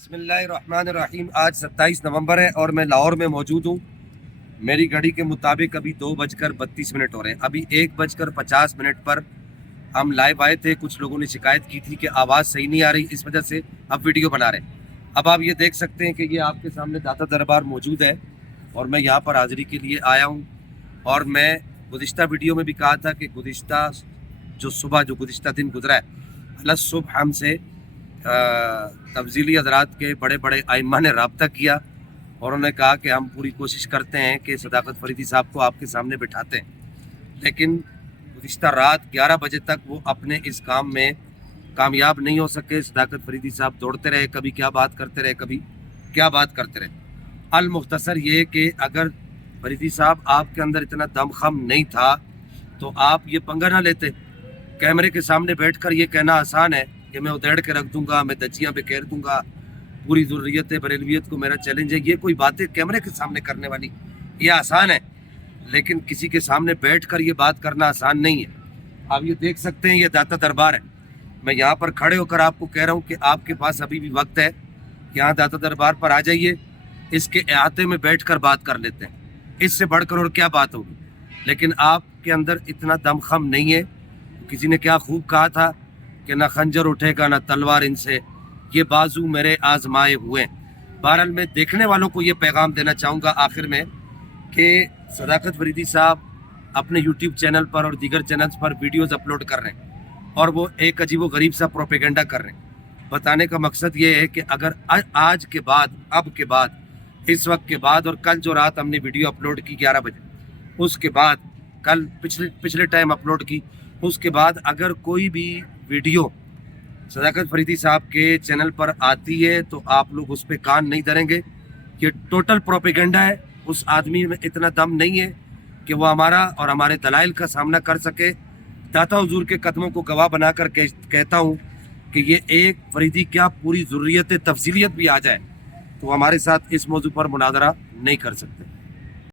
बिस्मिल्लाहिर्रहमानिर्रहीम। आज 27 नवंबर है और मैं लाहौर में मौजूद हूँ। मेरी घड़ी के मुताबिक अभी 2:32 हो रहे हैं। अभी 1:50 पर हम लाइव आए थे। कुछ लोगों ने शिकायत की थी कि आवाज़ सही नहीं आ रही, इस वजह से अब वीडियो बना रहे हैं। अब आप ये देख सकते हैं कि ये आपके सामने दाता दरबार मौजूद है और मैं यहाँ पर हाज़िरी के लिए आया हूँ। और मैं गुज़िश्ता वीडियो में भी कहा था कि गुज़िश्ता दिन गुजरा है, अल्लाह सुबह हमसे तब्ज़ीली हज़रात के बड़े बड़े आइम्मा ने रब्ता किया और उन्होंने कहा कि हम पूरी कोशिश करते हैं कि सदाकत फरीदी साहब को आपके सामने बिठाते हैं, लेकिन गुज़िश्ता रात 11 बजे तक वो अपने इस काम में कामयाब नहीं हो सके। सदाकत फरीदी साहब दौड़ते रहे, कभी क्या बात करते रहे, कभी क्या बात करते रहे। अल मुख्तसर ये कि अगर फरीदी साहब आपके अंदर इतना दमखम नहीं था तो आप ये पंगा ना लेते। कैमरे के सामने बैठकर ये कहना आसान है कि मैं उधेड़ के रख दूंगा, मैं दज्जियाँ पे घेर दूंगा, पूरी ज़ुर्रियत बरेलवियत को मेरा चैलेंज है। ये कोई बातें कैमरे के सामने करने वाली ये आसान है, लेकिन किसी के सामने बैठकर ये बात करना आसान नहीं है। आप ये देख सकते हैं, ये दाता दरबार है। मैं यहाँ पर खड़े होकर आपको कह रहा हूँ कि आपके पास अभी भी वक्त है, यहाँ दाता दरबार पर आ जाइए, इसके अहाते में बैठकर बात कर लेते हैं। इससे बढ़कर और क्या बात होगी, लेकिन आपके अंदर इतना दमखम नहीं है। किसी ने क्या खूब कहा था कि ना खंजर उठेगा ना तलवार इनसे, ये बाजू मेरे आजमाए हुए। बहरहाल मैं देखने वालों को ये पैगाम देना चाहूँगा आखिर में कि सदाकत फरीदी साहब अपने यूट्यूब चैनल पर और दीगर चैनल्स पर वीडियोस अपलोड कर रहे हैं और वो एक अजीब व गरीब सा प्रोपेगेंडा कर रहे हैं। बताने का मकसद ये है कि अगर आज के बाद, अब के बाद, इस वक्त के बाद और कल जो रात हमने वीडियो अपलोड की 11 बजे, उसके बाद कल पिछले टाइम अपलोड की, उसके बाद अगर कोई भी वीडियो सदाकत फरीदी साहब के चैनल पर आती है तो आप लोग उस पर कान नहीं धरेंगे। ये टोटल प्रोपेगेंडा है। उस आदमी में इतना दम नहीं है कि वो हमारा और हमारे दलाइल का सामना कर सके। दाता हुजूर के कदमों को गवाह बनाकर कहता हूँ कि ये एक फरीदी क्या पूरी ज़ुर्रियत तफसीलियत भी आ जाए तो हमारे साथ इस मौजू पर मुनाजरा नहीं कर सकते।